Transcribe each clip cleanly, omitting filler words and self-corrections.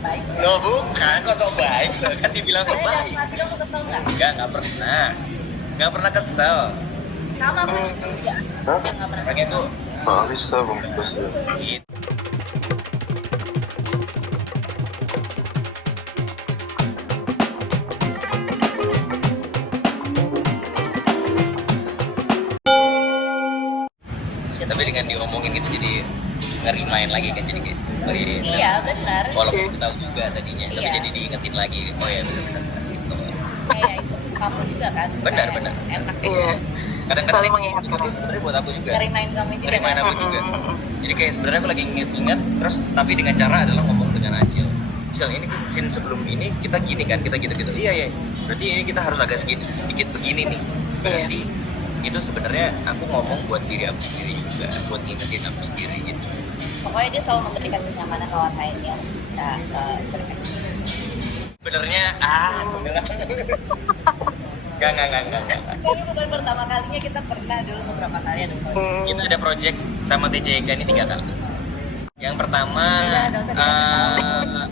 baik. Loh bukan, kok so baik? Kan dibilang so baik. Mati dong kesel nggak? Nggak pernah. Nggak pernah kesel. Sama aku juga. Nggak pernah. Makanya tuh bisa bungkus ya. gitu. Ya, tapi dengan diomongin gitu jadi nge-remind lagi kan, jadi kayak Iya benar. walaupun aku tahu juga tadinya, tapi Iya. jadi diingetin lagi. Oh ya benar-benar gitu. Kayak itu kamu juga kan. Benar, Kayak benar. Enak. Iya. Kadang-kadang Saling mengingatkan. itu sebenarnya buat aku juga. Ngerimain kamu juga. Ngerimain kan? aku juga. Jadi kayak sebenarnya aku lagi inget-inget terus, tapi dengan cara adalah ngomong dengan Acil. Acil, ini scene sebelum ini kita gini kan, kita gitu-gitu. Iya ya. Berarti ini kita harus agak sedikit begini nih. Berarti itu sebenarnya aku ngomong buat diri aku sendiri juga, buat ngingetin aku sendiri gitu. Pokoknya dia selalu memberikan kenyamanan lewat lain yang bisa berikan. Sebenarnya enggak. Ini bukan pertama kalinya, kita pernah dulu beberapa kali ada. Kita ada project sama TCK ini 3 kali. Yang pertama,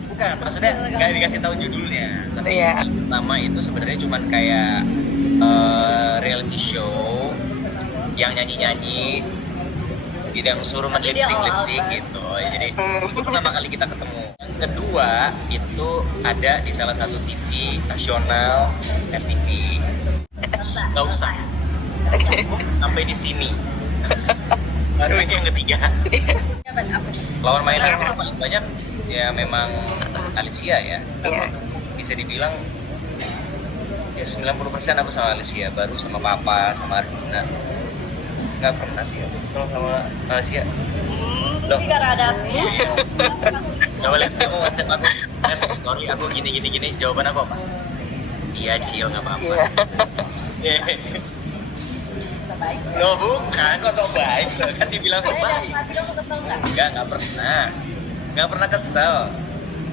bukan, maksudnya nggak dikasih tahu judulnya. Tapi yang pertama itu sebenarnya cuman kayak reality show yang nyanyi-nyanyi, yang suruh lip sync gitu. Jadi itu pertama kali kita ketemu. Yang kedua itu ada di salah satu TV nasional, FTV. Nggak usah. Sampai di sini. Baru ini yang ketiga. Lawan mainan yang paling banyak ya memang Alicia ya. Bisa dibilang ya 90% aku sama Alicia, baru sama Papa, sama Arjuna. Nggak pernah sih aku sama Alicia. Loh, Karena ada aku. iya. Coba lihat kamu WhatsApp aku, kan story aku gini. Jawaban aku apa? Iya Cil, nggak apa-apa. Baik. Loh bukan, kok so baik? Kan dibilang so baik. Mati dong kesel nggak? Nggak pernah. Nggak pernah kesel.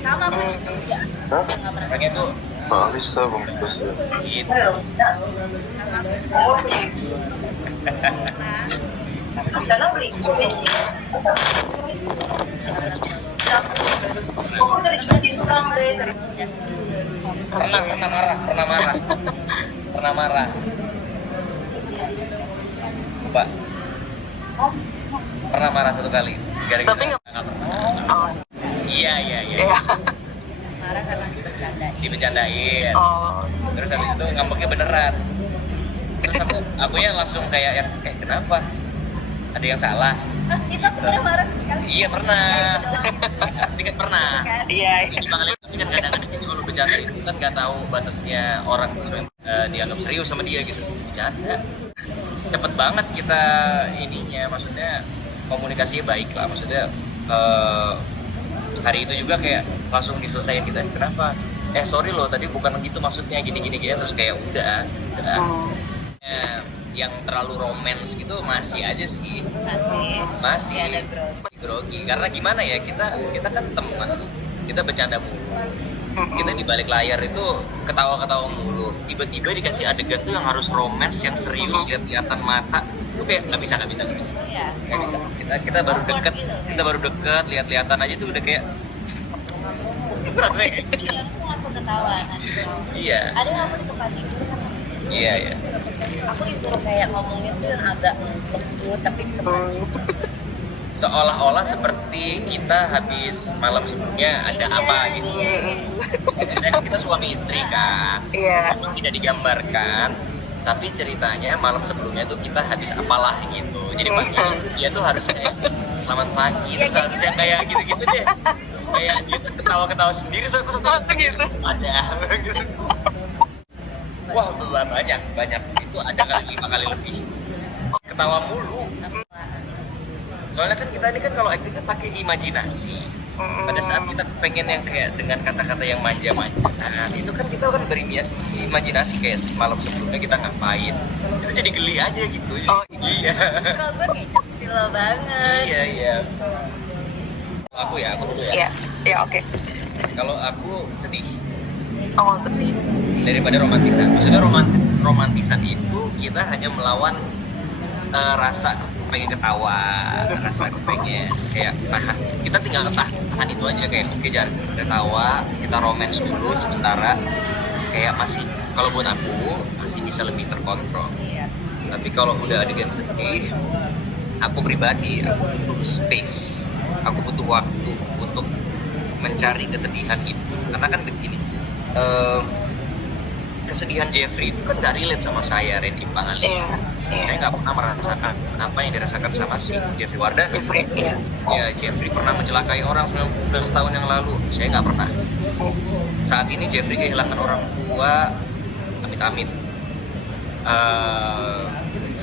Sama aku juga. Nggak pernah. Makanya tuh Bisa bungkus ya. gitu. Karena beli sih. Pernah marah. Lupa. Pernah marah 1 kali. Gara-gara Tapi nggak pernah. Iya. Marah karena dibercandain. Dibercandain. Terus habis itu ngambeknya beneran. Terus akunya langsung kayak kenapa? Ada yang salah? Itu aku pernah marah sekali. Iya pernah. Tapi kan pernah. Iya. Ini kali tapi kan kadang-kadang jadi kalau bercanda itu kan nggak tahu batasnya orang dianggap serius sama dia gitu. Bercanda. Cepet banget kita ininya, maksudnya komunikasinya baik lah. Maksudnya hari itu juga kayak langsung diselesain kita. Kenapa? Sorry loh tadi bukan gitu maksudnya gini terus kayak udah. Yang terlalu romance gitu masih aja sih. Masih ada grogi. Karena gimana ya, kita kan teman, kita bercanda mulu. Kita di balik layar itu ketawa-ketawa mulu. Tiba-tiba dikasih adegan tuh yang harus romance, yang serius, lihat-lihatan mata. Itu kayak nggak bisa. Iya. Nggak bisa. Kita baru deket, lihat-lihatan aja tuh udah kayak. Iya, aku ketawa. Iya. Ada yang aku di tempat tidur sama. Iya. Aku disuruh kayak ngomongin tuh yang agak lembut tapi Seolah-olah seperti kita habis malam sebelumnya ada apa gitu. Dan kita suami istri kan. Memang tidak digambarkan, tapi ceritanya malam sebelumnya tuh kita habis apalah gitu. Jadi pagi dia tuh harus kayak selamat pagi, terus harusnya kayak gitu-gitu deh. Kayak dia tuh ketawa-ketawa sendiri gitu. Ada gitu. Wah banyak itu ada kali 5 kali lebih. Ketawa mulu. Soalnya kan kita ini kan kalau acting kan pakai imajinasi. Pada saat kita pengen yang kayak dengan kata-kata yang manja-manja, nah itu kan kita kan berimajinasi kayak malam sebelumnya kita ngapain. Itu jadi geli aja gitu. Iya. kalau gue kayak kecil banget. Iya. Aku dulu ya. Iya, oke. Kalau aku sedih Sedih. daripada romantisan. Maksudnya romantisan itu kita hanya melawan rasa pengen ketawa, rasa pengen kayak tahan. Kita tinggal tahan itu aja, kayak oke jangan tertawa, kita romance dulu sementara, kayak masih, kalau buat aku masih bisa lebih terkontrol. Iya. Tapi kalau udah adegan sedih, aku pribadi aku butuh space, aku butuh waktu untuk mencari kesedihan itu. Karena kan begini, eh, kesedihan Jeffrey itu kan gak relate sama saya, Randy Pangalila. Iya. Saya nggak pernah merasakan apa yang dirasakan sama si Jeffrey Wardan. Jeffrey, iya. Ya, Jeffrey pernah mencelakai orang 19 tahun yang lalu. Saya nggak pernah. Saat ini Jeffrey kehilangan orang tua, amit-amit.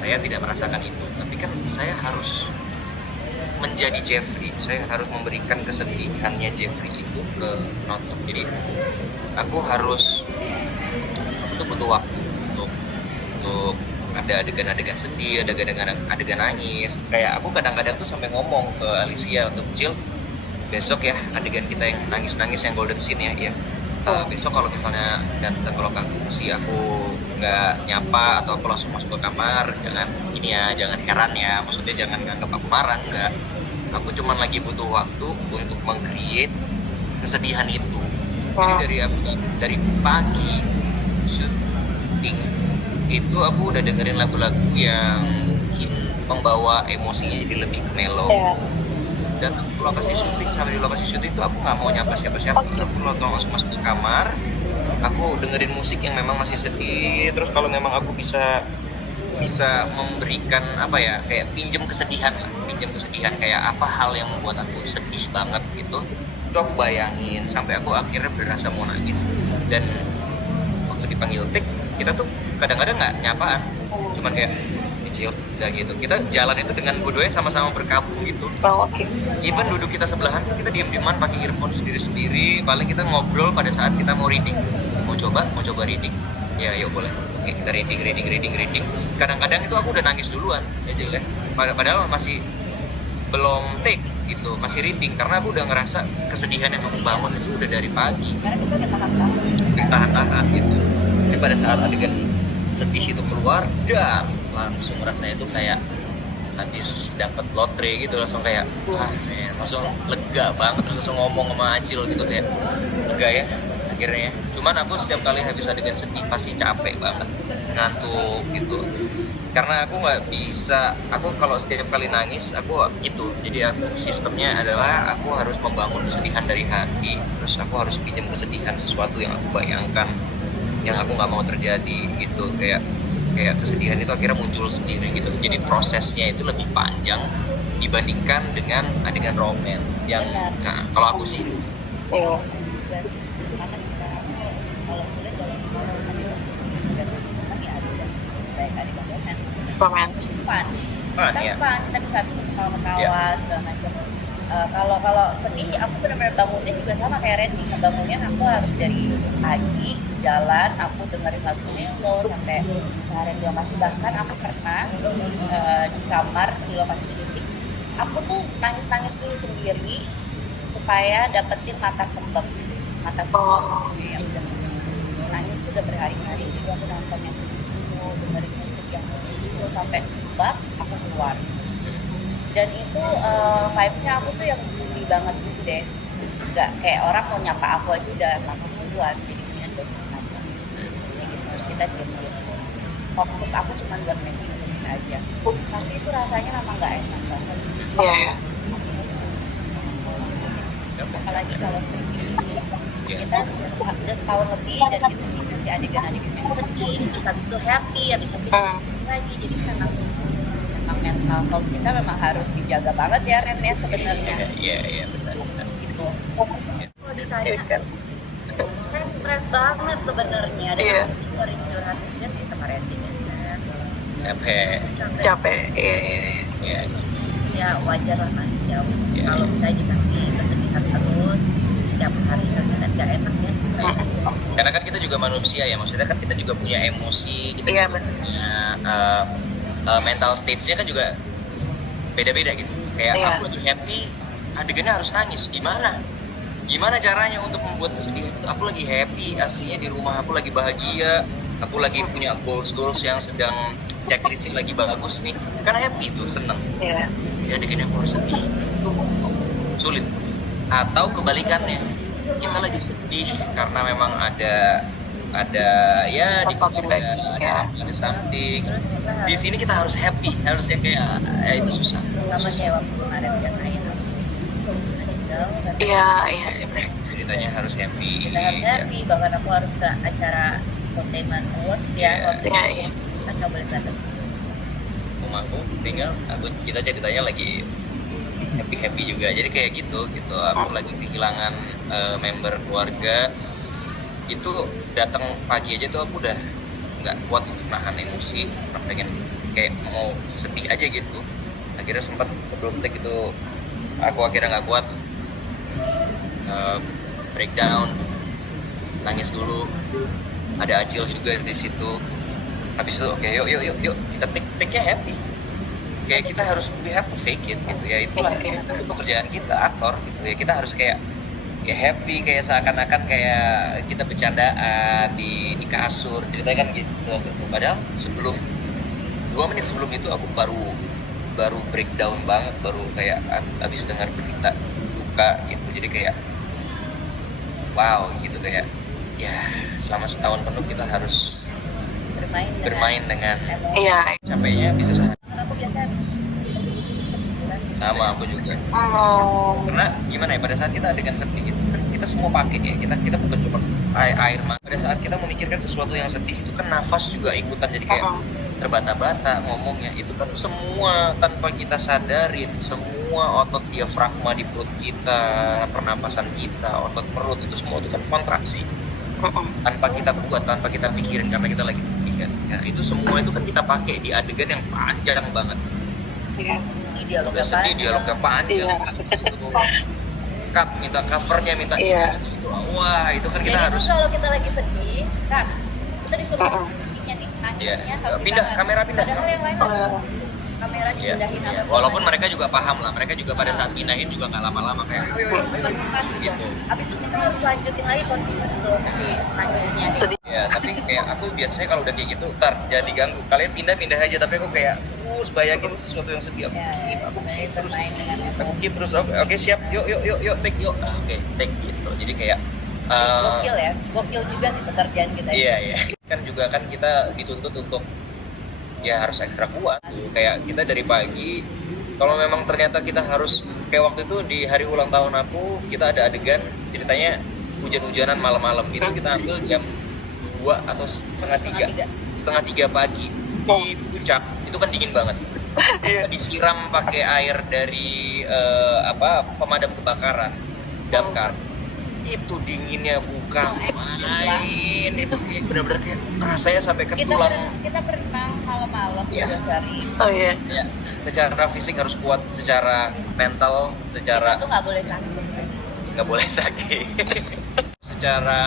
Saya tidak merasakan itu. Tapi kan saya harus menjadi Jeffrey. Saya harus memberikan kesedihannya Jeffrey itu ke penonton. Jadi aku harus, itu butuh waktu untuk ada adegan-adegan sedih, adegan nangis. Kayak aku kadang-kadang tuh sampai ngomong ke Alicia untuk Cil, besok ya adegan kita yang nangis-nangis yang golden scene ya. Besok kalau misalnya datang ke lokasi aku nggak nyapa atau aku langsung masuk ke kamar, jangan ini ya, jangan heran ya. Maksudnya jangan nganggap aku marah, enggak. Aku cuman lagi butuh waktu untuk meng-create kesedihan itu. Jadi dari pagi syuting itu aku udah dengerin lagu-lagu yang mungkin membawa emosinya jadi lebih mellow. Dan aku lokasi syuting, sampai di lokasi syuting itu aku nggak mau nyapa siapa-siapa. Aku langsung masuk ke kamar, aku dengerin musik yang memang masih sedih. Terus kalau memang aku bisa memberikan apa ya, kayak pinjem kesedihan kayak apa hal yang membuat aku sedih banget gitu, itu aku bayangin sampai aku akhirnya berasa mau nangis. Dan waktu dipanggil take, kita tuh kadang-kadang nggak nyapaan, cuman kayak kecil, udah gitu. Kita jalan itu dengan berdua sama-sama berkabung gitu. Oke. Even duduk kita sebelahan, kita diem-dieman pakai earphone sendiri-sendiri. Paling kita ngobrol pada saat kita mau reading, mau coba reading. Ya, yuk boleh. Oke, kita reading. Kadang-kadang itu aku udah nangis duluan, ya Jil ya. Padahal masih belum take gitu, masih reading, karena aku udah ngerasa kesedihan yang aku bangun itu udah dari pagi. Karena kita udah tahan gitu. Tapi pada saat adegan sedih itu keluar, dan langsung rasanya itu kayak habis dapat lotre gitu, langsung kayak langsung lega banget, terus langsung ngomong sama Acil gitu kayak lega ya akhirnya. Cuman aku setiap kali habis adegan sedih pasti capek banget, ngantuk gitu. Karena aku nggak bisa, aku kalau setiap kali nangis aku gitu, jadi aku sistemnya adalah aku harus membangun kesedihan dari hati, terus aku harus pinjam kesedihan sesuatu yang aku bayangkan, yang aku nggak mau terjadi gitu. Kayak kesedihan itu akhirnya muncul sendiri gitu. Jadi prosesnya itu lebih panjang dibandingkan dengan adegan romance yang nah, kalau aku sih Iya. karena kita kalau kuliah kalau semua adegan kan ya adegan baik adegan Romance. fun. Fun, Kita ya. fun, kita bisa ketawa-ketawa segala macam. Kalau sedih aku benar-benar bangunnya juga sama kayak Randy. Ngebangunnya aku harus dari pagi jalan, aku dengerin lagu Melo sampai seharian di lokasi. Bahkan aku pernah di kamar di lokasi syuting, aku tuh nangis-nangis dulu sendiri supaya dapetin mata sembab yang udah nangis tuh udah berhari-hari. Jadi aku nonton yang itu, dengerin musik yang itu sampai bab aku keluar. Dan itu vibes-nya aku tuh yang gede banget gitu deh. Nggak kayak orang mau nyapa aku aja udah takut duluan. Jadi mendingan bosan aja. Kayak gitu, terus kita diem. Fokus aku cuma buat making sendiri aja. Tapi itu rasanya memang nggak enak banget. Iya. Apalagi kalau kita sudah setahun lebih dan kita dikasih adegan-adegan yang sedih, terus habis itu happy, habis itu lagi. Jadi memang mental health kita memang harus dijaga banget ya Ren ya sebenarnya. Iya benar. Gitu. Kalau ditanya stres banget sebenarnya. Dan aku sering curhatnya sih sama Randy ya. Capek. Iya. Ya wajar lah manusia. Kalau misalnya dikasih kesedihan terus setiap hari kan nggak enak ya. Karena kan kita juga manusia ya, maksudnya kan kita juga punya emosi, kita juga punya mental stage-nya kan juga beda-beda gitu. Kayak aku lagi happy, adegannya harus nangis. Gimana caranya untuk membuat kesedihan itu? Aku lagi happy, aslinya di rumah aku lagi bahagia, aku lagi punya goals yang sedang checklist lagi bagus nih. Kan happy tuh, seneng. Iya. Ya adegannya aku harus sedih. Sulit. Atau kebalikannya, kita lagi sedih karena memang ada ya di Sesuatu keluarga lagi, ada something. Terus kita Di sini kita harus happy, harusnya kayak itu susah. sama kayak waktu kemarin kan ayah aku meninggal dan Iya. Ceritanya harus happy. kita harus happy, bahkan aku harus ke acara Entertainment Awards ya Iya. waktu Iya, itu iya. kan nggak boleh datang. Aku tinggal, kita ceritanya lagi happy juga, jadi kayak gitu aku lagi kehilangan member keluarga. Itu datang pagi aja tuh aku udah nggak kuat untuk nahan emosi, pengen kayak mau sedih aja gitu. Akhirnya sempat sebelum take itu aku akhirnya nggak kuat, breakdown, nangis dulu. Ada Acil juga di situ. Habis itu oke, yuk kita take-nya happy. Kayak kita harus, we have to fake it gitu ya, itulah itu pekerjaan kita aktor gitu ya, kita harus kayak ya happy, kayak seakan-akan kayak kita bercandaan di kasur ceritanya kan gitu. Padahal sebelum 2 menit sebelum itu aku baru breakdown banget, baru kayak habis dengar berita duka gitu. Jadi kayak wow gitu, kayak ya selama setahun penuh kita harus bermain dengan emosi. Iya. capeknya bisa sehari. Aku biasa habis Sama aku juga. Oh. Karena gimana ya, pada saat kita adegan sedih itu kan kita semua pakai ya, kita bukan cuma air mata. Pada saat kita memikirkan sesuatu yang sedih itu kan nafas juga ikutan, jadi kayak terbata-bata ngomongnya. Itu kan semua tanpa kita sadarin, semua otot diafragma di perut kita, pernapasan kita, otot perut itu semua itu kan kontraksi tanpa kita buat, tanpa kita pikirin, karena kita lagi sedih kan. Ya, itu semua itu kan kita pakai di adegan yang panjang banget. Iya. di dialog Udah sedih, dialognya panjang. Iya. Cut, minta covernya, minta Iya. itu. Wah, itu kan kita jadi harus tuh kalau kita lagi sedih kan kita disuruh nangisnya nih, nangisnya Iya. harus Pindah, ditahan. kamera pindah. Padahal yang lain kamera Iya, dipindahin iya. apa Walaupun mereka juga paham lah, mereka juga pada saat pindahin juga nggak lama-lama kayak kan gitu. Gitu. Habis itu kita harus lanjutin lagi continue tuh si nangisnya. Sedih. ya. Tapi kayak aku biasanya kalau udah kayak gitu, ntar jadi ganggu. Kalian pindah aja, tapi aku kayak terus bayangin sesuatu yang sedih. Ya, Aku jadi terus, bermain dengan aku emosi. keep terus. Oke, siap. Yuk, take yuk. Nah, oke, take gitu. Jadi kayak Gokil ya, gokil juga sih pekerjaan kita. Iya. Kan juga kan kita dituntut untuk ya harus ekstra kuat. Kayak kita dari pagi, kalau memang ternyata kita harus, kayak waktu itu di hari ulang tahun aku, kita ada adegan ceritanya hujan-hujanan malam-malam. Itu kita ambil jam 2 atau setengah tiga pagi di puncak. Itu kan dingin banget. Kita disiram pakai air dari pemadam kebakaran, damkar. Itu dinginnya bukan main, itu kayak benar-benar kayak rasanya sampai ke kita tulang. kita berenang malam-malam Iya. 12 hari. Oh iya. Ya, secara fisik harus kuat, secara mental, secara Kita tuh nggak boleh sakit. nggak boleh sakit. Secara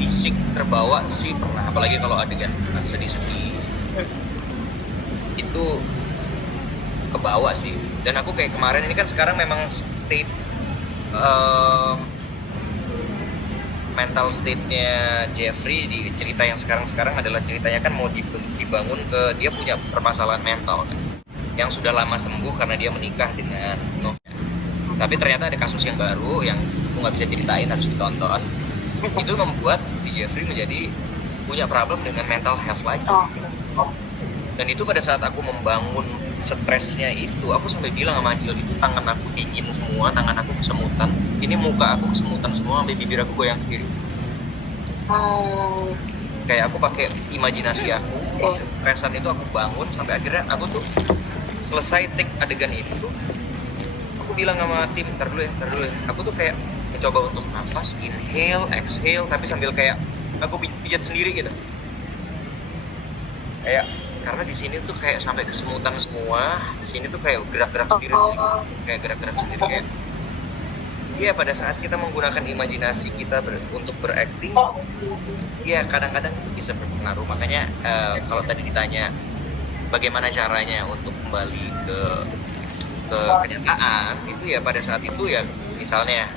fisik terbawa sih pernah, apalagi kalau adegan sedih-sedih itu kebawa sih. Dan aku kayak kemarin ini kan sekarang memang state mental state-nya Jeffrey di cerita yang sekarang adalah ceritanya kan mau dibangun ke dia punya permasalahan mental kan, yang sudah lama sembuh karena dia menikah dengan Novia. Tapi ternyata ada kasus yang baru yang aku nggak bisa ceritain, harus ditonton. Itu membuat si Jeffrey menjadi punya problem dengan mental health lagi. Dan itu pada saat aku membangun stresnya itu, aku sampai bilang sama Acil, itu tangan aku dingin semua, tangan aku kesemutan, ini muka aku kesemutan semua, sampai bibir aku goyang kiri. Kayak aku pakai imajinasi aku, stresan itu aku bangun sampai akhirnya aku tuh selesai take adegan itu, aku bilang sama tim, ntar dulu ya, aku tuh kayak mencoba untuk nafas, inhale, exhale, tapi sambil kayak aku pijat sendiri gitu. Kayak karena di sini tuh kayak sampai kesemutan semua, di sini tuh kayak gerak-gerak sendiri, kayak gerak-gerak sendiri kayak. Iya, pada saat kita menggunakan imajinasi kita untuk berakting, ya kadang-kadang itu bisa berpengaruh. Makanya kalau tadi ditanya bagaimana caranya untuk kembali ke kenyataan, itu ya pada saat itu ya misalnya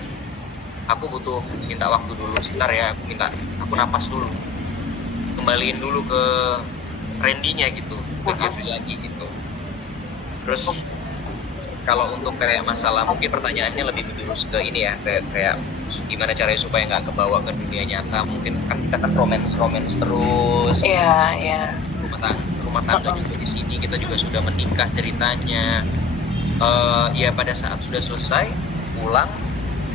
aku butuh minta waktu dulu sebentar ya, aku napas dulu, kembaliin dulu ke Randy-nya gitu, ke Jeffrey lagi gitu. Terus kalau untuk kayak masalah mungkin pertanyaannya lebih menjurus ke ini ya, kayak gimana caranya supaya nggak kebawa ke dunia nyata. Mungkin kan kita kan romance terus. Iya. Rumah tangga juga di sini, kita juga sudah menikah ceritanya. Ya pada saat sudah selesai pulang,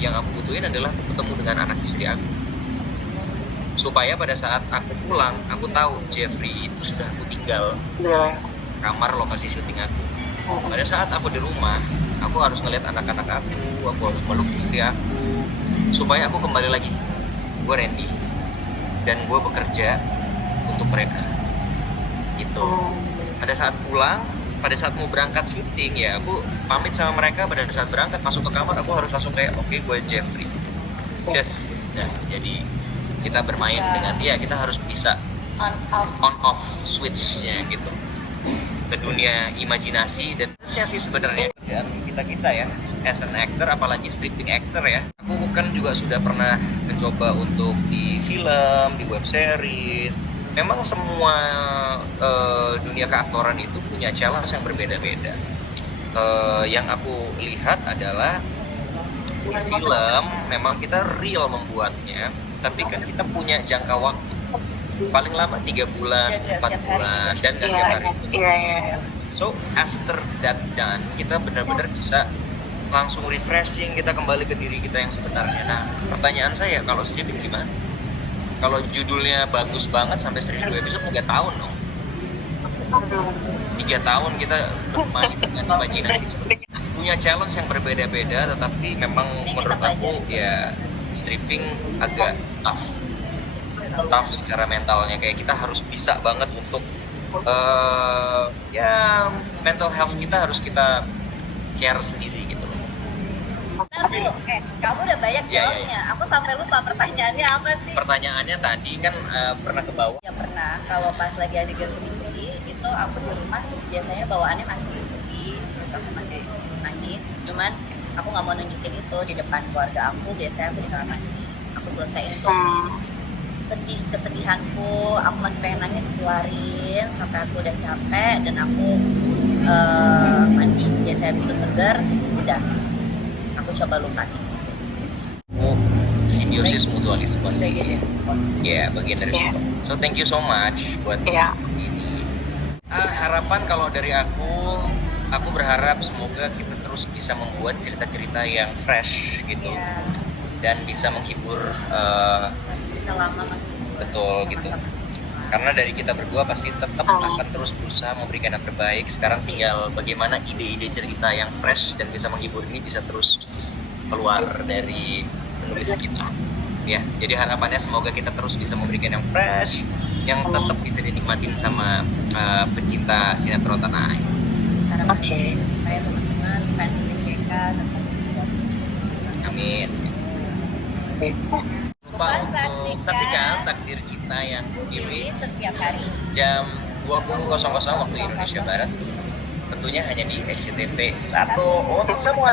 yang aku butuhin adalah ketemu dengan anak istri aku, supaya pada saat aku pulang aku tahu Jeffrey itu sudah aku tinggal Iya. kamar lokasi syuting aku. Pada saat aku di rumah, aku harus ngeliat anak-anak aku harus meluk istri aku, supaya aku kembali lagi, gue Randy dan gue bekerja untuk mereka gitu. Pada saat pulang, pada saat mau berangkat syuting ya aku pamit sama mereka. Pada saat berangkat masuk ke kamar aku harus langsung kayak oke, gue Jeffrey. Yes. Nah, jadi kita bermain dengan kita harus bisa on off switch-nya gitu ke dunia imajinasi. Dan sih sebenarnya kita ya as an actor, apalagi stripping actor ya, aku kan juga sudah pernah mencoba untuk di film, di web series. Memang semua dunia keaktoran itu punya challenge yang berbeda-beda. Yang aku lihat adalah di film memang kita real membuatnya, tapi kan kita punya jangka waktu paling lama 3 bulan, 4 bulan, dan gak tiap hari. Iya. So after that done, kita benar-benar bisa langsung refreshing, kita kembali ke diri kita yang sebenarnya. Nah, pertanyaan saya, kalau stripping gimana? Kalau judulnya bagus banget sampai 1000 episode 3 tahun dong. 3 tahun kita bermain dengan imajinasi seperti itu. Punya challenge yang berbeda-beda, tetapi memang menurut aku ya stripping agak tough secara mentalnya. Kayak kita harus bisa banget untuk mental health kita harus kita care sendiri gitu loh. Kamu udah banyak jawabnya. Aku sampai lupa pertanyaannya apa sih? Pertanyaannya tadi kan pernah ke bawah? Ya pernah. Kalau pas lagi adegan sedih itu aku di rumah biasanya bawaannya masih sedih, terus aku masih nangis. Cuman aku nggak mau nunjukin itu di depan keluarga aku. Biasanya aku di kamar mandi. Aku selesaiin tuh kesedihanku, aku masih pengen nangis keluarin sampai aku udah capek dan aku mandi. Biasanya begitu segar, udah aku coba lupain. Simbiosis mutualisme sih. Ya, Bagian dari support. So thank you so much buat ini. Harapan kalau dari aku berharap semoga kita terus bisa membuat cerita-cerita yang fresh gitu, dan bisa menghibur selama betul gitu. Karena dari kita berdua pasti tetap akan terus berusaha memberikan yang terbaik. Sekarang tinggal bagaimana ide-ide cerita yang fresh dan bisa menghibur ini bisa terus keluar dari penulis kita. Ya, jadi harapannya semoga kita terus bisa memberikan yang fresh, yang tetap bisa dinikmatin sama pecinta sinetron tanah air. Oke. Saya teman-teman fans BKK tetap Amin. Lupa untuk saksikan Takdir Cinta yang dipilih setiap hari jam 20.00 waktu Indonesia Barat, tentunya hanya di SCTV 1 untuk semua.